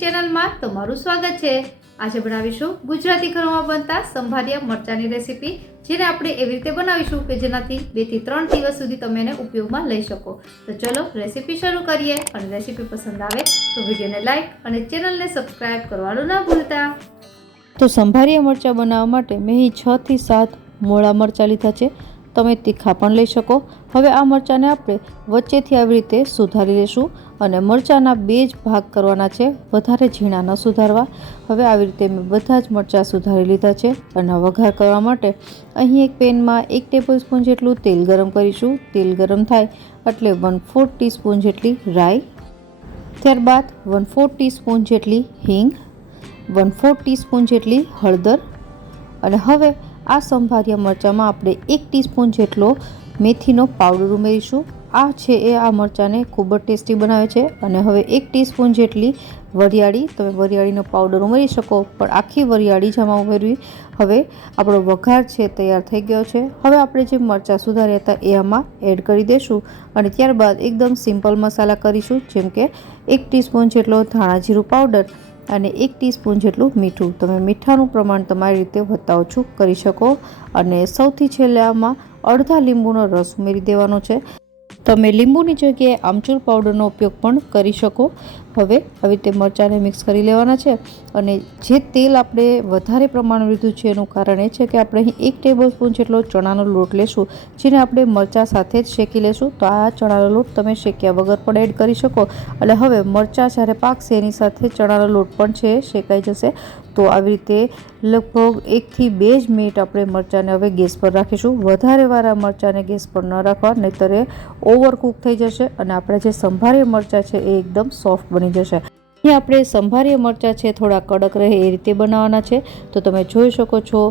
ચેનલમાં તમારું સ્વાગત છે। આજે બનાવીશું ગુજરાતી ઘરોમાં બનતા સંભારિયા મરચાની રેસીપી, જેને આપણે એવી રીતે બનાવીશું કે જેનાથી 2 થી 3 દિવસ સુધી તમે એને ઉપયોગમાં લઈ શકો। તો ચલો રેસીપી શરૂ કરીએ અને રેસીપી પસંદ આવે તો વિડીયોને લાઈક અને ચેનલને સબસ્ક્રાઇબ કરવાનું ના ભૂલતા। તો સંભારિયા મરચાં બનાવવા માટે મેં 6 થી 7 મોળા મરચાં લીધા છે। તમે તીખા પણ લઈ શકો। હવે આ મરચાંને આપણે વચ્ચેથી આવી રીતે સુધારી લેશું અને મરચાંના 2 જ ભાગ કરવાના છે, વધારે ઝીણા ન સુધારવા। હવે આવી રીતે મેં બધા જ મરચાં સુધારી લીધા છે અને વઘાર કરવા માટે અહીં એક પેનમાં 1 ટેબલસ્પૂન જેટલું તેલ ગરમ કરીશું। તેલ ગરમ થાય એટલે 1/4 ટીસ્પૂન જેટલી રાઈ, ત્યારબાદ 1/4 ટીસ્પૂન જેટલી હિંગ, 1/4 ટીસ્પૂન જેટલી હળદર અને હવે આ સંભારિયા મરચાંમાં આપણે 1 ટીસ્પૂન જેટલો મેથીનો પાવડર ઉમેરીશું। આ છે એ આ મરચાંને ખૂબ જ ટેસ્ટી બનાવે છે। અને હવે 1 ટીસ્પૂન જેટલી વરિયાળી, તમે વરિયાળીનો પાવડર ઉમેરી શકો પણ આખી વરિયાળી જ આમાં ઉમેરવી। હવે આપણો વઘાર છે તૈયાર થઈ ગયો છે। હવે આપણે જે મરચાં સુધાર્યા હતા એ આમાં એડ કરી દઈશું અને ત્યારબાદ એકદમ સિમ્પલ મસાલા કરીશું, જેમ કે 1 ટીસ્પૂન જેટલો ધાણા જીરું પાવડર અને 1 ટીસ્પૂન જેટલું મીઠું। તમે મીઠાનું પ્રમાણ તમારી રીતે વધતા ઓછું કરી શકો। અને સૌથી છેલ્લે આમાં અડધા લીંબુનો રસ ઉમેરી દેવાનો છે। તમે લીંબુની જગ્યાએ આમચૂર પાવડરનો ઉપયોગ પણ કરી શકો। હવે આવી રીતે મરચાંને મિક્સ કરી લેવાના છે અને જે તેલ આપણે વધારે પ્રમાણમાં લીધું છે એનું કારણ એ છે કે આપણે અહીં 1 ટેબલસ્પૂન જેટલો ચણાનો લોટ લેશું, જેને આપણે મરચાં સાથે જ શેકી લેશું। તો આ ચણાનો લોટ તમે શેક્યા વગર પણ એડ કરી શકો। એટલે હવે મરચાં જ્યારે પાકશે એની સાથે ચણાનો લોટ પણ છે શેકાઈ જશે। તો આવી રીતે લગભગ 1 થી 2 જ મિનિટ આપણે મરચાંને હવે ગેસ પર રાખીશું। વધારે વાર આ મરચાંને ગેસ પર ન રાખવા, નહીંતર એ ઓવરકુક થઈ જશે અને આપણા જે સંભારિયા મરચાં છે એ એકદમ સોફ્ટ બની જશે। અહીં આપણે સંભારિયા મરચાં છે થોડા કડક રહે એ રીતે બનાવવાના છે। તો તમે જોઈ શકો છો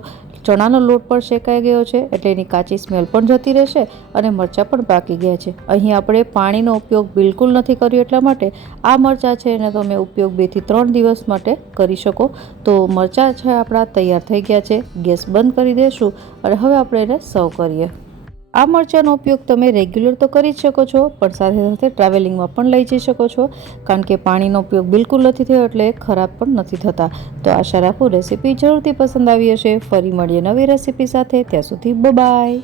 ચણાનો લોટ પણ શેકાઈ ગયો છે એટલે એની કાચી સ્મેલ પણ જતી રહેશે અને મરચાં પણ પાકી ગયા છે। અહીં આપણે પાણીનો ઉપયોગ બિલકુલ નથી કર્યો, એટલા માટે આ મરચાં છે એને તમે ઉપયોગ 2 થી 3 દિવસ માટે કરી શકો। તો મરચાં છે આપણા તૈયાર થઈ ગયા છે। ગેસ બંધ કરી દઈશું અને હવે આપણે એને સર્વ કરીએ। આ મરચાંનો ઉપયોગ તમે રેગ્યુલર તો કરી જ શકો છો, પણ સાથે સાથે ટ્રાવેલિંગમાં પણ લઈ જઈ શકો છો, કારણ કે પાણીનો ઉપયોગ બિલકુલ નથી થયો એટલે ખરાબ પણ નથી થતા। તો આશા રાખું રેસીપી જરૂરથી પસંદ આવી હશે। ફરી મળીએ નવી રેસીપી સાથે, ત્યાં સુધી બાય બાય।